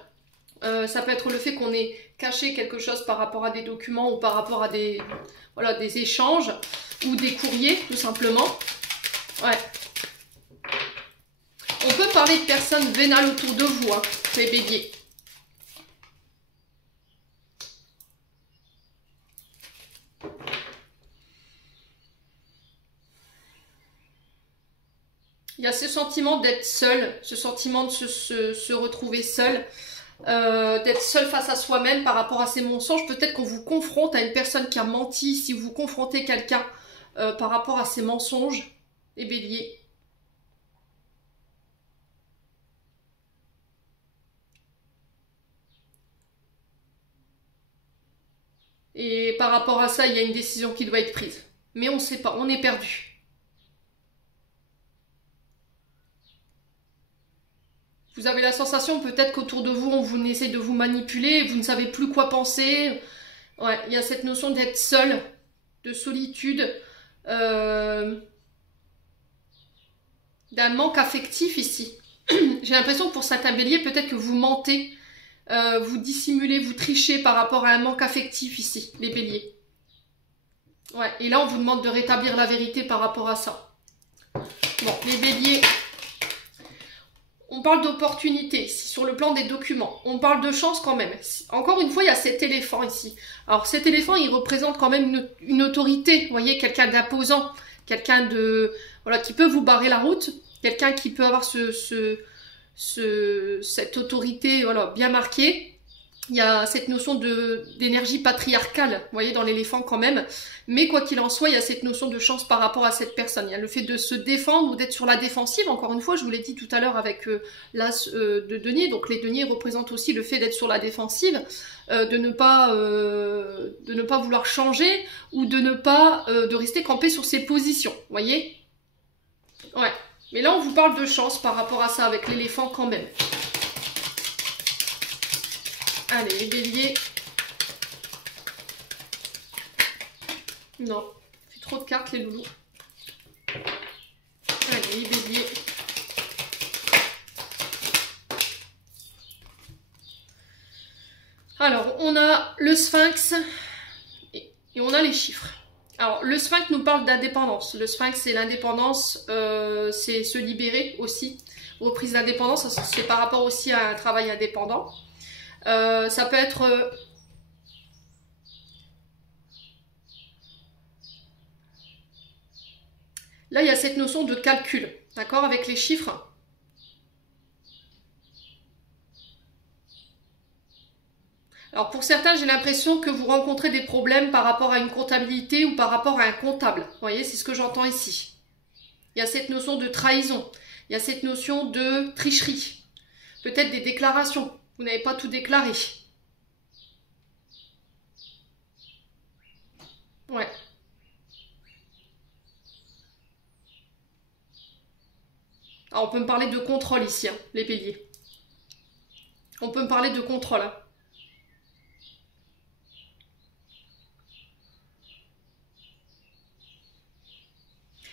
Ça peut être le fait qu'on ait caché quelque chose par rapport à des documents ou par rapport à des, voilà, des échanges ou des courriers, tout simplement. Ouais. On peut parler de personnes vénales autour de vous, hein, les béliers. Il y a ce sentiment d'être seul, ce sentiment de se retrouver seul, d'être seul face à soi-même par rapport à ses mensonges. Peut-être qu'on vous confronte à une personne qui a menti, si vous confrontez quelqu'un par rapport à ses mensonges. Les béliers. Et par rapport à ça, il y a une décision qui doit être prise. Mais on ne sait pas, on est perdu. Vous avez la sensation peut-être qu'autour de vous, on essaie de vous manipuler, vous ne savez plus quoi penser. Ouais, il y a cette notion d'être seul, de solitude. D'un manque affectif ici. J'ai l'impression que pour certains béliers, peut-être que vous mentez, vous dissimulez, vous trichez par rapport à un manque affectif ici, les béliers. Ouais, et là on vous demande de rétablir la vérité par rapport à ça. Bon, les béliers, on parle d'opportunité ici, sur le plan des documents. On parle de chance quand même. Encore une fois, il y a cet éléphant ici. Alors cet éléphant, il représente quand même une autorité, vous voyez, quelqu'un d'imposant, quelqu'un de... Voilà, qui peut vous barrer la route. Quelqu'un qui peut avoir cette autorité, voilà, bien marquée. Il y a cette notion d'énergie patriarcale, vous voyez, dans l'éléphant quand même. Mais quoi qu'il en soit, il y a cette notion de chance par rapport à cette personne. Il y a le fait de se défendre ou d'être sur la défensive. Encore une fois, je vous l'ai dit tout à l'heure avec l'as de denier. Donc les deniers représentent aussi le fait d'être sur la défensive, de ne pas vouloir changer ou de rester campé sur ses positions, vous voyez. Ouais. Mais là, on vous parle de chance par rapport à ça avec l'éléphant quand même. Allez, les béliers. Non, c'est trop de cartes, les loulous. Allez, les béliers. Alors, on a le sphinx et on a les chiffres. Alors, le sphinx nous parle d'indépendance. Le sphinx, c'est l'indépendance, c'est se libérer aussi. Reprise d'indépendance, c'est par rapport aussi à un travail indépendant. Ça peut être... Là, il y a cette notion de calcul, d'accord, avec les chiffres. Alors, pour certains, j'ai l'impression que vous rencontrez des problèmes par rapport à une comptabilité ou par rapport à un comptable. Vous voyez, c'est ce que j'entends ici. Il y a cette notion de trahison. Il y a cette notion de tricherie. Peut-être des déclarations. Vous n'avez pas tout déclaré. Ouais. Alors, on peut me parler de contrôle ici, hein, les béliers. On peut me parler de contrôle. Hein.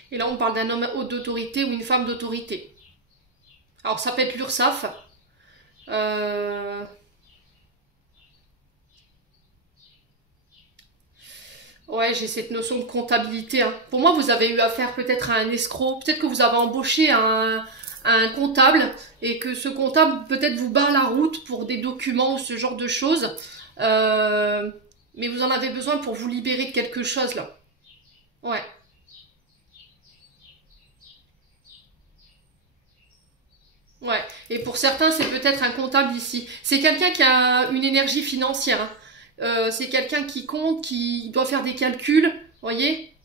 Et là, on parle d'un homme d'autorité ou une femme d'autorité. Alors, ça peut être l'URSSAF. Ouais, j'ai cette notion de comptabilité. Hein. Pour moi, vous avez eu affaire peut-être à un escroc. Peut-être que vous avez embauché un comptable et que ce comptable peut-être vous barre la route pour des documents ou ce genre de choses. Mais vous en avez besoin pour vous libérer de quelque chose, là. Ouais. Ouais, et pour certains, c'est peut-être un comptable ici. C'est quelqu'un qui a une énergie financière. Hein. C'est quelqu'un qui compte, qui doit faire des calculs, voyez.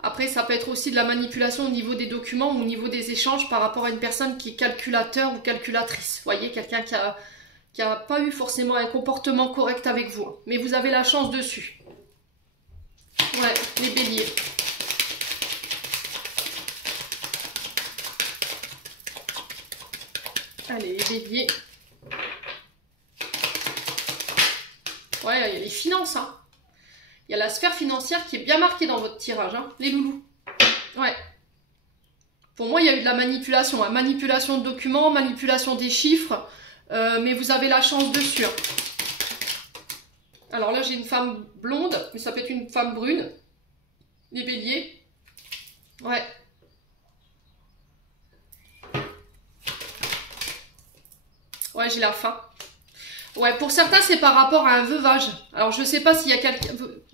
Après, ça peut être aussi de la manipulation au niveau des documents ou au niveau des échanges par rapport à une personne qui est calculateur ou calculatrice. Voyez, quelqu'un qui a pas eu forcément un comportement correct avec vous. Mais vous avez la chance dessus. Ouais, les béliers. Allez, les béliers. Ouais, il y a les finances, hein. Il y a la sphère financière qui est bien marquée dans votre tirage, hein, les loulous. Ouais. Pour moi, il y a eu de la manipulation. Hein. Manipulation de documents, manipulation des chiffres. Mais vous avez la chance dessus. Hein. Alors là, j'ai une femme blonde, mais ça peut être une femme brune. Les béliers. Ouais. Ouais, j'ai la faim. Ouais, pour certains, c'est par rapport à un veuvage. Alors, je sais pas s'il y a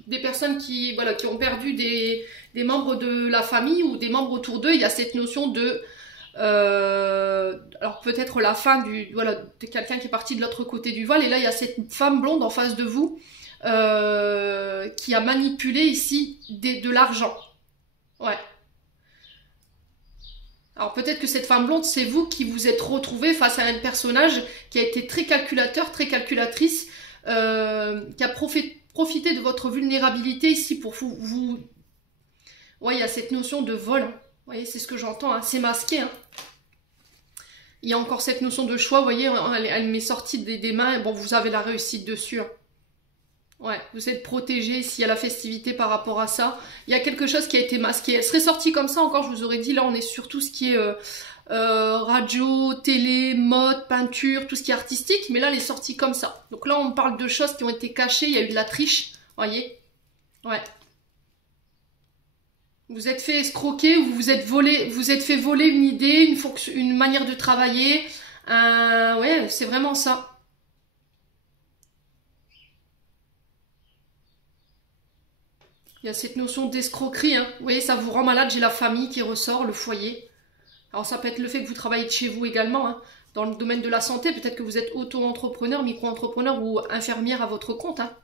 des personnes qui, voilà, qui ont perdu des membres de la famille ou des membres autour d'eux. Il y a cette notion de... alors, peut-être la fin voilà, de quelqu'un qui est parti de l'autre côté du voile. Et là, il y a cette femme blonde en face de vous qui a manipulé ici de l'argent. Ouais. Alors peut-être que cette femme blonde, c'est vous qui vous êtes retrouvé face à un personnage qui a été très calculateur, très calculatrice, qui a profité de votre vulnérabilité ici pour vous... Ouais, il y a cette notion de vol. Vous voyez, c'est ce que j'entends, hein. C'est masqué. Hein. Il y a encore cette notion de choix, vous voyez, elle m'est sortie des mains. Bon, vous avez la réussite dessus. Hein. Ouais, vous êtes protégé s'il y a la festivité par rapport à ça. Il y a quelque chose qui a été masqué. Elle serait sortie comme ça encore, je vous aurais dit, là on est sur tout ce qui est radio, télé, mode, peinture, tout ce qui est artistique. Mais là elle est sortie comme ça. Donc là on parle de choses qui ont été cachées, il y a eu de la triche, voyez. Ouais. Vous êtes fait escroquer, ou vous êtes fait voler une idée, une manière de travailler. Ouais, c'est vraiment ça. Il y a cette notion d'escroquerie, hein. Vous voyez, ça vous rend malade, j'ai la famille qui ressort, le foyer. Alors ça peut être le fait que vous travaillez de chez vous également, hein. Dans le domaine de la santé, peut-être que vous êtes auto-entrepreneur, micro-entrepreneur ou infirmière à votre compte, hein.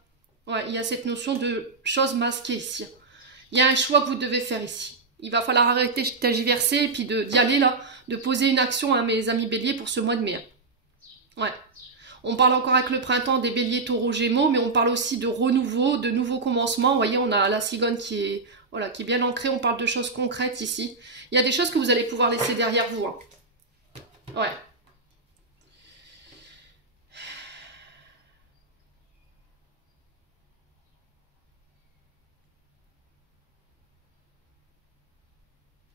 Ouais, il y a cette notion de choses masquées ici. Il y a un choix que vous devez faire ici. Il va falloir arrêter de tergiverser et puis d'y aller là, de poser une action à mes amis béliers pour ce mois de mai. Hein. Ouais. On parle encore avec le printemps des béliers, taureaux, gémeaux, mais on parle aussi de renouveau, de nouveaux commencements. Vous voyez, on a la cigogne qui est, voilà, qui est bien ancrée. On parle de choses concrètes ici. Il y a des choses que vous allez pouvoir laisser derrière vous. Hein. Ouais.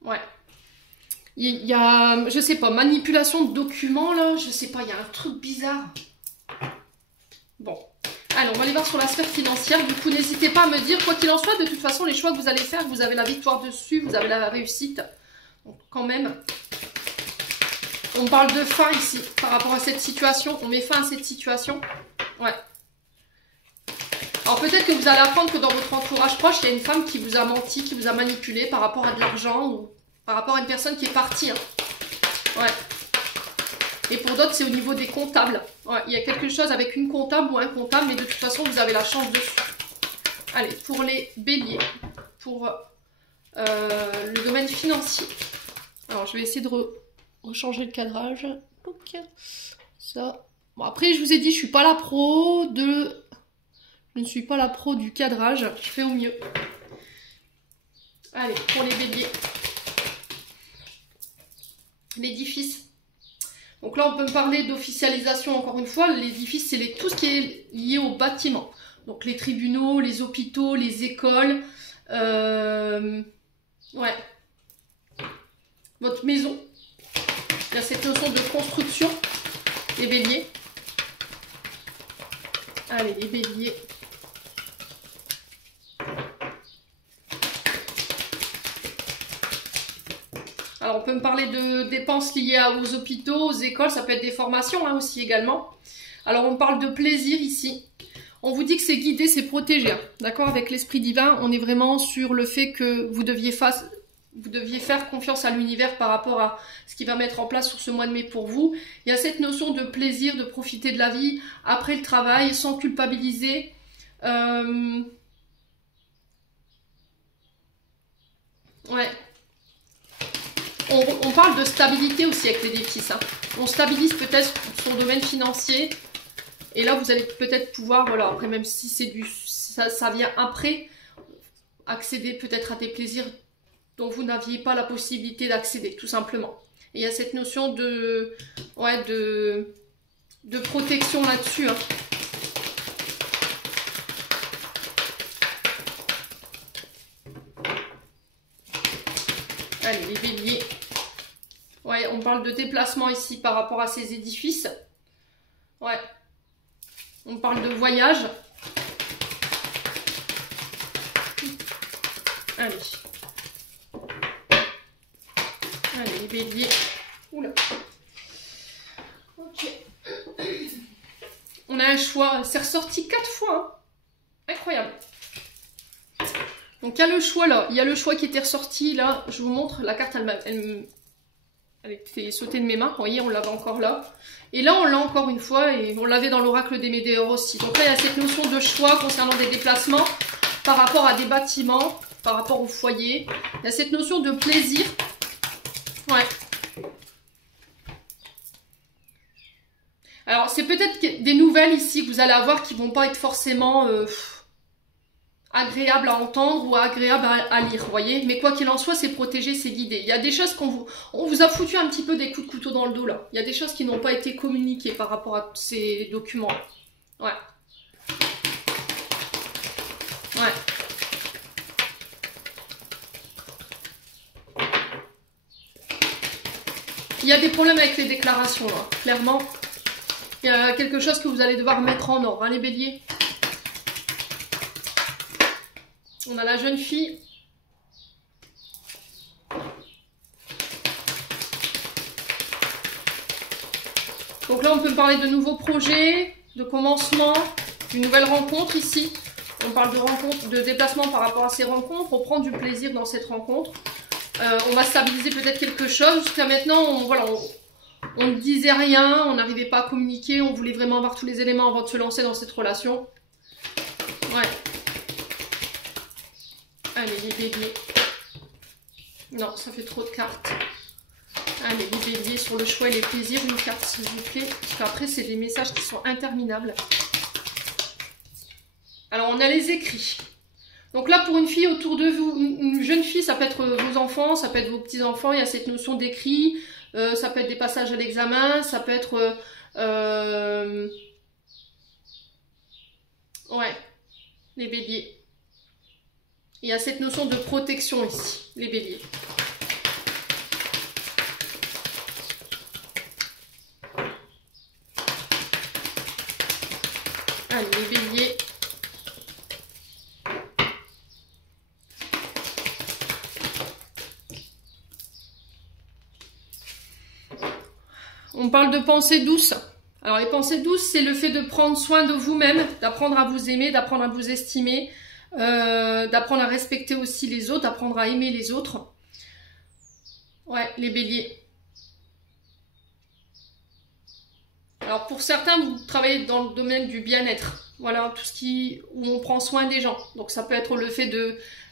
Ouais. Il y a, je sais pas, manipulation de documents là, je sais pas, il y a un truc bizarre. Bon. Alors, on va aller voir sur la sphère financière. Du coup, n'hésitez pas à me dire, quoi qu'il en soit, de toute façon, les choix que vous allez faire, vous avez la victoire dessus, vous avez la réussite. Donc, quand même, on parle de fin ici, par rapport à cette situation. On met fin à cette situation. Ouais. Alors, peut-être que vous allez apprendre que dans votre entourage proche, il y a une femme qui vous a menti, qui vous a manipulé par rapport à de l'argent ou par rapport à une personne qui est partie. Hein. Ouais. Et pour d'autres, c'est au niveau des comptables. Ouais, il y a quelque chose avec une comptable ou un comptable, mais de toute façon, vous avez la chance dessus. Allez, pour les béliers, pour le domaine financier. Alors, je vais essayer de rechanger le cadrage. Ok. Ça. Bon, après, je vous ai dit, je suis pas la pro de... Je ne suis pas la pro du cadrage. Je fais au mieux. Allez, pour les béliers. L'édifice. Donc là, on peut me parler d'officialisation encore une fois. L'édifice, c'est tout ce qui est lié au bâtiment. Donc les tribunaux, les hôpitaux, les écoles. Ouais. Votre maison. Il y a cette notion de construction. Les béliers. Allez, les béliers. Alors, on peut me parler de dépenses liées aux hôpitaux, aux écoles, ça peut être des formations hein, aussi également. Alors, on parle de plaisir ici. On vous dit que c'est guidé, c'est protégé. Hein. D'accord? Avec l'esprit divin, on est vraiment sur le fait que vous deviez faire confiance à l'univers par rapport à ce qu'il va mettre en place sur ce mois de mai pour vous. Il y a cette notion de plaisir, de profiter de la vie après le travail, sans culpabiliser. Ouais. On parle de stabilité aussi avec l'édifice. Hein. On stabilise peut-être son domaine financier. Et là, vous allez peut-être pouvoir, voilà, après même si c'est ça vient après, accéder peut-être à des plaisirs dont vous n'aviez pas la possibilité d'accéder, tout simplement. Et il y a cette notion de protection là-dessus. Hein. Allez, les béliers. Ouais, on parle de déplacement ici par rapport à ces édifices. Ouais. On parle de voyage. Allez. Allez, les béliers. Oula. Ok. On a un choix. C'est ressorti 4 fois. Hein. Incroyable. Donc, il y a le choix là. Il y a le choix qui était ressorti là. Je vous montre. La carte, elle était sautée de mes mains. Vous voyez, on l'avait encore là. Et là, on l'a encore une fois. Et on l'avait dans l'oracle des Médéors aussi. Donc là, il y a cette notion de choix concernant des déplacements par rapport à des bâtiments, par rapport au foyer. Il y a cette notion de plaisir. Ouais. Alors, c'est peut-être des nouvelles ici que vous allez avoir qui vont pas être forcément agréables à entendre ou agréables à lire, vous voyez. Mais quoi qu'il en soit, c'est protégé, c'est guidé. Il y a des choses on vous a foutu un petit peu des coups de couteau dans le dos, là. Il y a des choses qui n'ont pas été communiquées par rapport à ces documents. Ouais. Ouais. Il y a des problèmes avec les déclarations, là, clairement. Il y a quelque chose que vous allez devoir mettre en ordre, hein, les béliers. On a la jeune fille. Donc là, on peut parler de nouveaux projets, de commencement, d'une nouvelle rencontre ici. On parle de rencontres, de déplacement par rapport à ces rencontres. On prend du plaisir dans cette rencontre. On va stabiliser peut-être quelque chose. Jusqu'à maintenant, voilà, on ne disait rien, on n'arrivait pas à communiquer, on voulait vraiment avoir tous les éléments avant de se lancer dans cette relation. Ouais. Allez, les béliers. Non, ça fait trop de cartes. Allez, les béliers sur le choix et les plaisirs, une carte s'il vous plaît. Parce qu'après, c'est des messages qui sont interminables. Alors, on a les écrits. Donc là, pour une fille autour de vous, une jeune fille, ça peut être vos enfants, ça peut être vos petits-enfants, il y a cette notion d'écrit, ça peut être des passages à l'examen, ça peut être... ouais, les béliers. Il y a cette notion de protection ici, les béliers. Allez, les béliers. On parle de pensées douces. Alors les pensées douces, c'est le fait de prendre soin de vous-même, d'apprendre à vous aimer, d'apprendre à vous estimer, d'apprendre à respecter aussi les autres, d'apprendre à aimer les autres. Ouais, les béliers. Alors pour certains, vous travaillez dans le domaine du bien-être. Voilà, tout ce où on prend soin des gens. Donc ça peut être le fait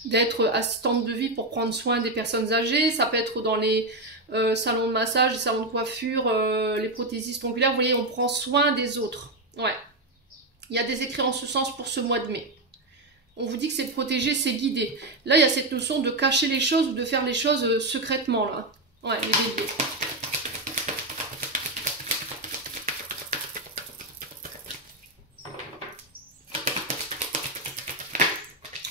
d'être assistante de vie pour prendre soin des personnes âgées. Ça peut être dans les salons de massage, les salons de coiffure, les prothésistes ongulaires. Vous voyez, on prend soin des autres. Ouais. Il y a des écrits en ce sens pour ce mois de mai. On vous dit que c'est protéger, c'est guider. Là, il y a cette notion de cacher les choses ou de faire les choses secrètement, là. Ouais, les béliers.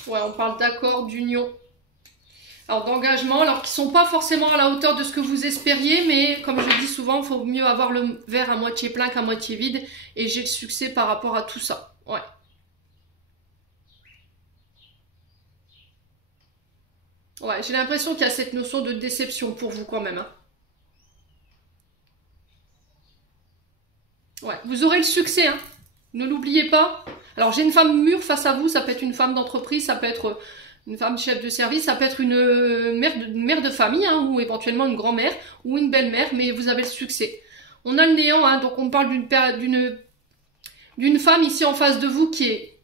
Ouais, on parle d'accord, d'union. Alors d'engagement, alors qui ne sont pas forcément à la hauteur de ce que vous espériez, mais comme je dis souvent, il faut mieux avoir le verre à moitié plein qu'à moitié vide, et j'ai le succès par rapport à tout ça. Ouais. Ouais, j'ai l'impression qu'il y a cette notion de déception pour vous quand même. Hein. Ouais, vous aurez le succès, hein. Ne l'oubliez pas. Alors j'ai une femme mûre face à vous, ça peut être une femme d'entreprise, ça peut être une femme chef de service, ça peut être une mère de famille, hein, ou éventuellement une grand-mère, ou une belle-mère, mais vous avez le succès. On a le néant, hein, donc on parle d'une femme ici en face de vous qui est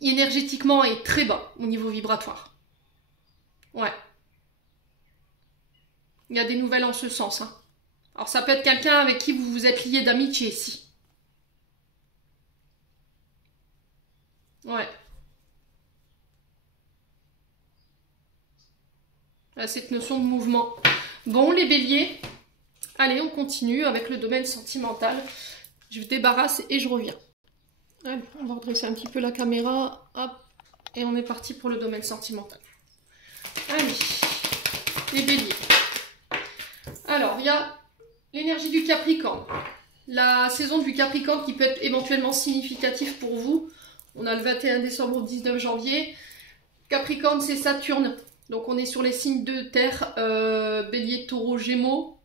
énergétiquement et très bas au niveau vibratoire. Ouais. Il y a des nouvelles en ce sens. Hein. Alors ça peut être quelqu'un avec qui vous vous êtes lié d'amitié ici. Ouais. Là, cette notion de mouvement. Bon, les béliers, allez, on continue avec le domaine sentimental. Je débarrasse et je reviens. Allez, on va redresser un petit peu la caméra. Hop, et on est parti pour le domaine sentimental. Allez, les béliers. Alors, il y a l'énergie du Capricorne. La saison du Capricorne qui peut être éventuellement significative pour vous. On a le 21 décembre au 19 janvier. Capricorne, c'est Saturne. Donc on est sur les signes de terre, bélier, taureau, gémeaux.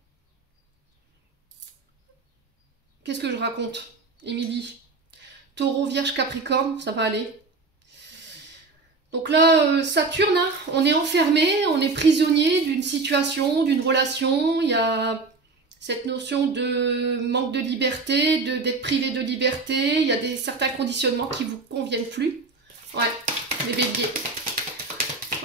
Qu'est-ce que je raconte, Émilie? Taureau, vierge, capricorne, ça va aller. Donc là, Saturne, hein, on est enfermé, on est prisonnier d'une situation, d'une relation. Il y a cette notion de manque de liberté, d'être privé de liberté. Il y a certains conditionnements qui vous conviennent plus. Ouais, les béliers.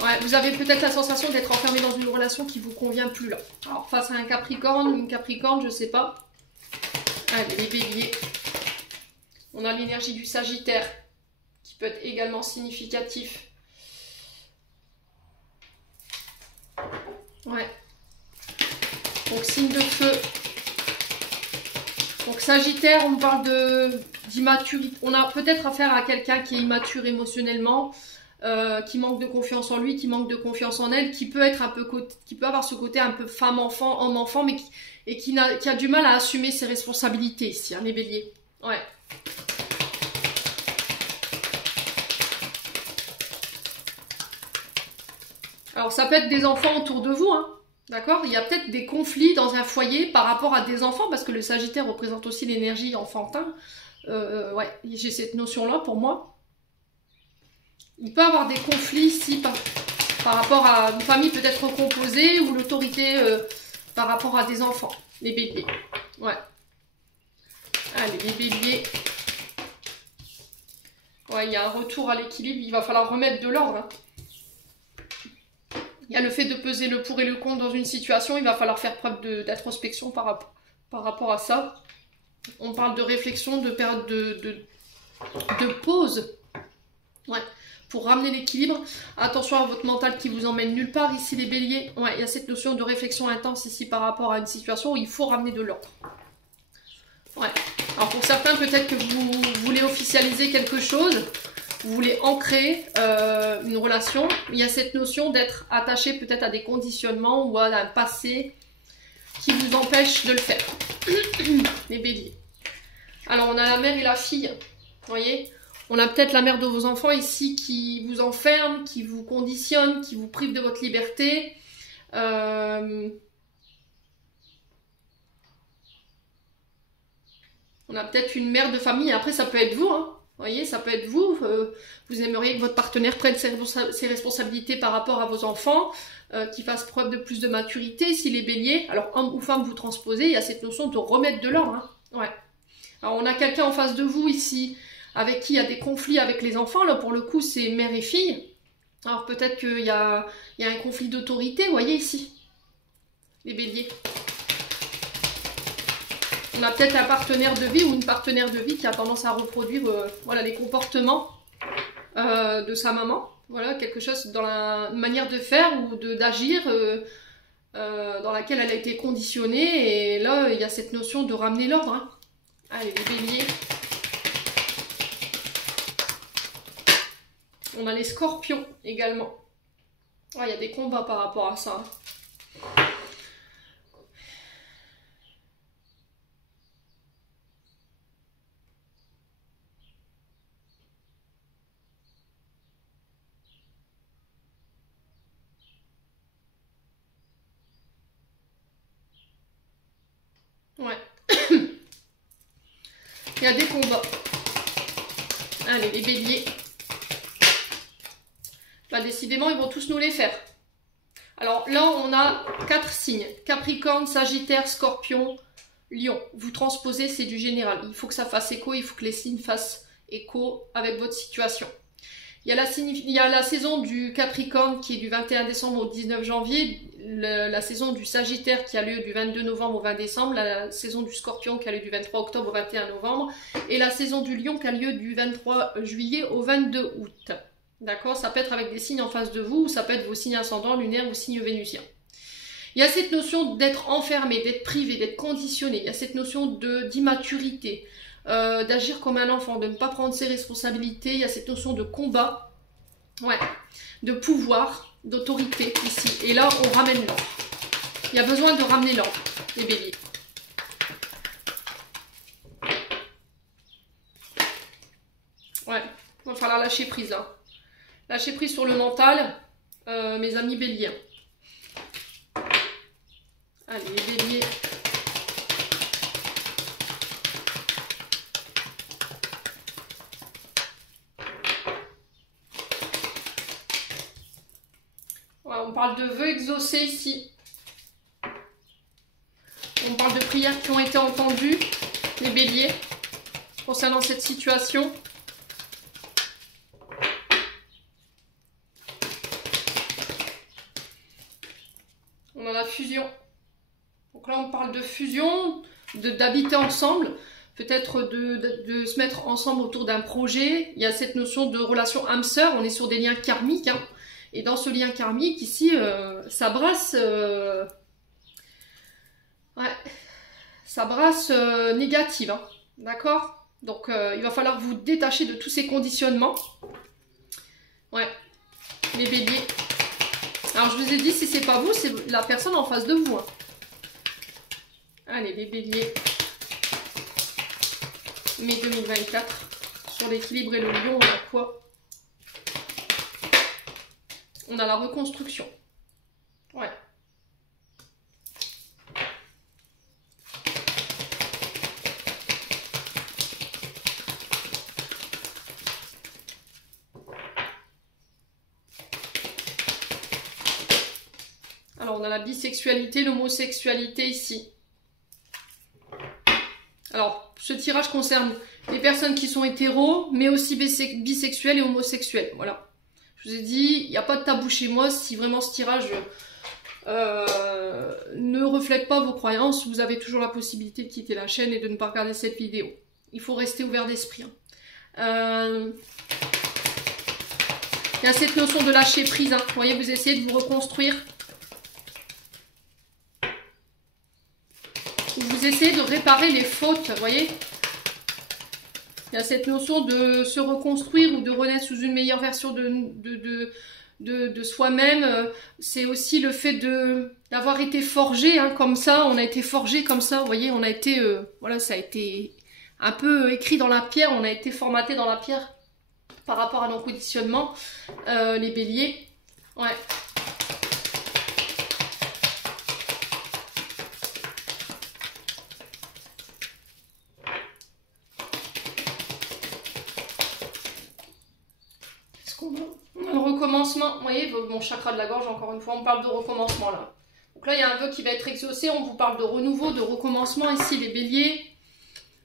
Ouais, vous avez peut-être la sensation d'être enfermé dans une relation qui vous convient plus là. Alors face à un Capricorne, une Capricorne, je sais pas. Allez, les béliers. On a l'énergie du Sagittaire qui peut être également significatif. Ouais. Donc signe de feu. Donc Sagittaire, on parle d'immaturité. On a peut-être affaire à quelqu'un qui est immature émotionnellement. Qui manque de confiance en lui, qui manque de confiance en elle, qui peut être qui peut avoir ce côté un peu femme-enfant, homme-enfant, mais qui a du mal à assumer ses responsabilités ici, hein, les béliers. Ouais. Alors ça peut être des enfants autour de vous, hein, d'accord? Il y a peut-être des conflits dans un foyer par rapport à des enfants, parce que le Sagittaire représente aussi l'énergie enfantin. Ouais, j'ai cette notion-là pour moi. Il peut y avoir des conflits ici par rapport à une famille peut-être recomposée ou l'autorité par rapport à des enfants, les béliers. Ouais. Allez, les béliers. Ouais, il y a un retour à l'équilibre, il va falloir remettre de l'ordre. Hein. Il y a le fait de peser le pour et le contre dans une situation, il va falloir faire preuve d'introspection par rapport à ça. On parle de réflexion, de période de pause. Ouais. Pour ramener l'équilibre. Attention à votre mental qui vous emmène nulle part ici les béliers. Ouais, il y a cette notion de réflexion intense ici par rapport à une situation où il faut ramener de l'ordre. Ouais. Alors pour certains, peut-être que vous voulez officialiser quelque chose, vous voulez ancrer une relation. Il y a cette notion d'être attaché peut-être à des conditionnements ou à un passé qui vous empêche de le faire. Les béliers. Alors on a la mère et la fille. Vous voyez ? On a peut-être la mère de vos enfants ici qui vous enferme, qui vous conditionne, qui vous prive de votre liberté. On a peut-être une mère de famille. Après, ça peut être vous. Hein. Vous voyez, ça peut être vous. Vous aimeriez que votre partenaire prenne ses responsabilités par rapport à vos enfants, qu'il fasse preuve de plus de maturité. S'il est bélier, alors homme ou femme, vous transposez. Il y a cette notion de remettre de l'ordre. Hein. Ouais. Alors, on a quelqu'un en face de vous ici avec qui il y a des conflits avec les enfants, là pour le coup c'est mère et fille. Alors peut-être qu'il y a un conflit d'autorité, vous voyez ici, les béliers. On a peut-être un partenaire de vie ou une partenaire de vie qui a tendance à reproduire voilà, les comportements de sa maman. Voilà, quelque chose dans la manière de faire ou d'agir dans laquelle elle a été conditionnée. Et là, il y a cette notion de ramener l'ordre. Hein. Allez, les béliers. On a les scorpions également. Il y a des combats par rapport à ça. Ouais. Il y a des combats. Allez, les béliers. Bah, décidément, ils vont tous nous les faire. Alors là, on a 4 signes. Capricorne, Sagittaire, Scorpion, Lion. Vous transposez, c'est du général. Il faut que ça fasse écho, il faut que les signes fassent écho avec votre situation. Il y a la saison du Capricorne qui est du 21 décembre au 19 janvier, la saison du Sagittaire qui a lieu du 22 novembre au 20 décembre, la saison du Scorpion qui a lieu du 23 octobre au 21 novembre, et la saison du Lion qui a lieu du 23 juillet au 22 août. D'accord? Ça peut être avec des signes en face de vous, ou ça peut être vos signes ascendants, lunaires ou signes vénusiens. Il y a cette notion d'être enfermé, d'être privé, d'être conditionné. Il y a cette notion d'immaturité, d'agir comme un enfant, de ne pas prendre ses responsabilités. Il y a cette notion de combat, ouais, de pouvoir, d'autorité ici. Et là, on ramène l'ordre. Il y a besoin de ramener l'ordre, les béliers. Ouais, il va falloir lâcher prise là. Lâcher prise sur le mental, mes amis béliers. Allez, les béliers. Ouais, on parle de vœux exaucés ici. On parle de prières qui ont été entendues, les béliers, concernant cette situation. On a la fusion. Donc là, on parle de fusion, d'habiter ensemble, peut-être de se mettre ensemble autour d'un projet. Il y a cette notion de relation âme-sœur, on est sur des liens karmiques. Hein. Et dans ce lien karmique, ici, ça brasse... ouais, ça brasse négative. Hein. D'accord? Donc, il va falloir vous détacher de tous ces conditionnements. Ouais, les béliers. Alors, je vous ai dit, si c'est pas vous, c'est la personne en face de vous. Hein. Allez, les béliers. Mai 2024. Sur l'équilibre et le lion, on a quoi? On a la reconstruction. Ouais. Alors, on a la bisexualité, l'homosexualité ici. Alors, ce tirage concerne les personnes qui sont hétéros, mais aussi bisexuelles et homosexuelles. Voilà. Je vous ai dit, il n'y a pas de tabou chez moi. Si vraiment ce tirage ne reflète pas vos croyances, vous avez toujours la possibilité de quitter la chaîne et de ne pas regarder cette vidéo. Il faut rester ouvert d'esprit. Hein. Il y a cette notion de lâcher prise. Hein. Vous voyez, vous essayez de vous reconstruire. Vous essayez de réparer les fautes, vous voyez. Il y a cette notion de se reconstruire ou de renaître sous une meilleure version de soi-même. C'est aussi le fait d'avoir été forgé hein, comme ça. On a été forgé comme ça, vous voyez. On a été, voilà, ça a été un peu écrit dans la pierre. On a été formaté dans la pierre par rapport à nos conditionnements, les béliers. Ouais. On a le recommencement, vous voyez, mon chakra de la gorge, encore une fois, on parle de recommencement là. Donc là, il y a un vœu qui va être exaucé, on vous parle de renouveau, de recommencement ici, les béliers.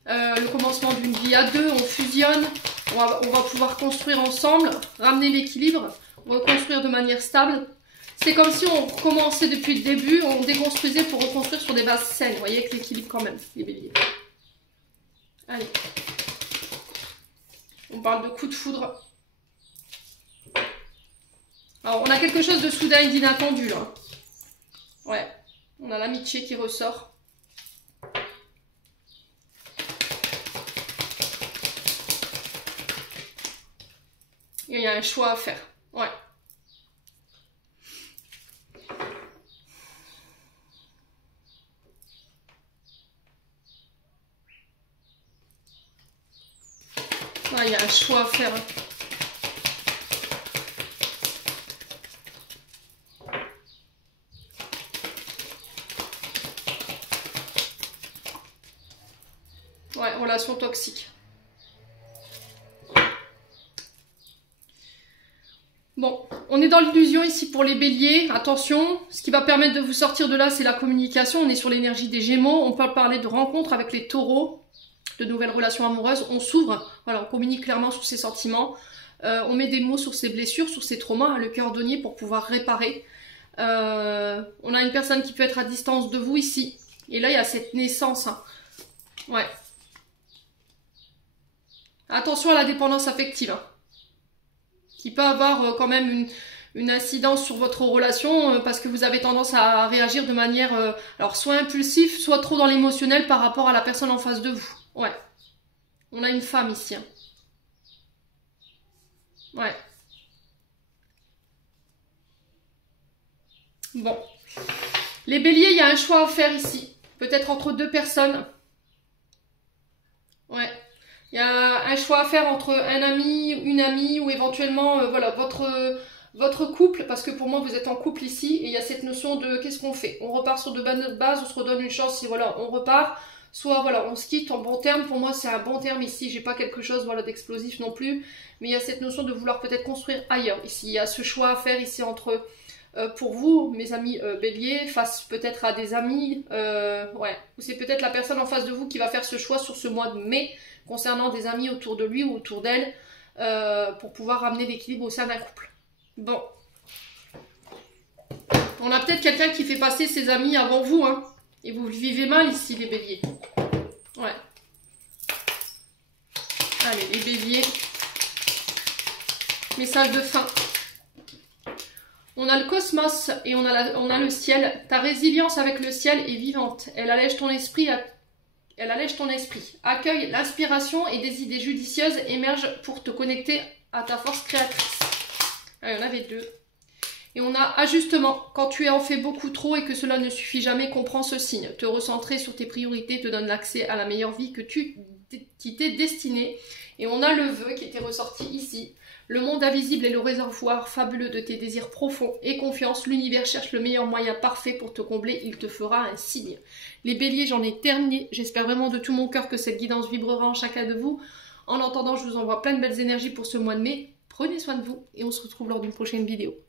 Le commencement d'une vie à deux, on fusionne, on va pouvoir construire ensemble, ramener l'équilibre, reconstruire de manière stable. C'est comme si on recommençait depuis le début, on déconstruisait pour reconstruire sur des bases saines, vous voyez, avec l'équilibre quand même, les béliers. Allez. On parle de coup de foudre. Alors, on a quelque chose de soudain et d'inattendu, là. Ouais, on a l'amitié qui ressort. Il y a un choix à faire, ouais. Ouais, il y a un choix à faire. Ouais, relation toxique. Bon, on est dans l'illusion ici pour les béliers. Attention, ce qui va permettre de vous sortir de là, c'est la communication. On est sur l'énergie des gémeaux. On peut parler de rencontres avec les taureaux, de nouvelles relations amoureuses. On s'ouvre, voilà, on communique clairement sur ses sentiments. On met des mots sur ses blessures, sur ses traumas, le cordonnier pour pouvoir réparer. On a une personne qui peut être à distance de vous ici. Et là, il y a cette naissance. Hein. Ouais. Attention à la dépendance affective, hein, qui peut avoir quand même une incidence sur votre relation parce que vous avez tendance à réagir de manière alors soit impulsif, soit trop dans l'émotionnel par rapport à la personne en face de vous. Ouais. On a une femme ici. Hein. Ouais. Bon. Les béliers, il y a un choix à faire ici. Peut-être entre deux personnes. Ouais. Il y a un choix à faire entre un ami, une amie ou éventuellement voilà, votre couple, parce que pour moi vous êtes en couple ici et il y a cette notion de qu'est-ce qu'on fait. On repart sur de bonnes bases, on se redonne une chance et voilà, on repart. Soit voilà, on se quitte en bon terme, pour moi c'est un bon terme ici, j'ai pas quelque chose voilà, d'explosif non plus, mais il y a cette notion de vouloir peut-être construire ailleurs. Ici il y a ce choix à faire ici entre pour vous, mes amis béliers, face peut-être à des amis, ouais, ou c'est peut-être la personne en face de vous qui va faire ce choix sur ce mois de mai, concernant des amis autour de lui ou autour d'elle, pour pouvoir ramener l'équilibre au sein d'un couple. Bon. On a peut-être quelqu'un qui fait passer ses amis avant vous, hein, et vous le vivez mal ici, les béliers. Ouais. Allez, les béliers. Message de fin. On a le cosmos et on a le ciel. Ta résilience avec le ciel est vivante. Elle allège ton esprit. Accueille l'inspiration et des idées judicieuses émergent pour te connecter à ta force créatrice. Ah, il y en avait deux. Et on a ajustement. Quand tu en fais beaucoup trop et que cela ne suffit jamais, comprends ce signe. Te recentrer sur tes priorités te donne l'accès à la meilleure vie qui t'est destinée. Et on a le vœu qui était ressorti ici. Le monde invisible est le réservoir fabuleux de tes désirs profonds et confiance. L'univers cherche le meilleur moyen parfait pour te combler. Il te fera un signe. Les béliers, j'en ai terminé. J'espère vraiment de tout mon cœur que cette guidance vibrera en chacun de vous. En attendant, je vous envoie plein de belles énergies pour ce mois de mai. Prenez soin de vous et on se retrouve lors d'une prochaine vidéo.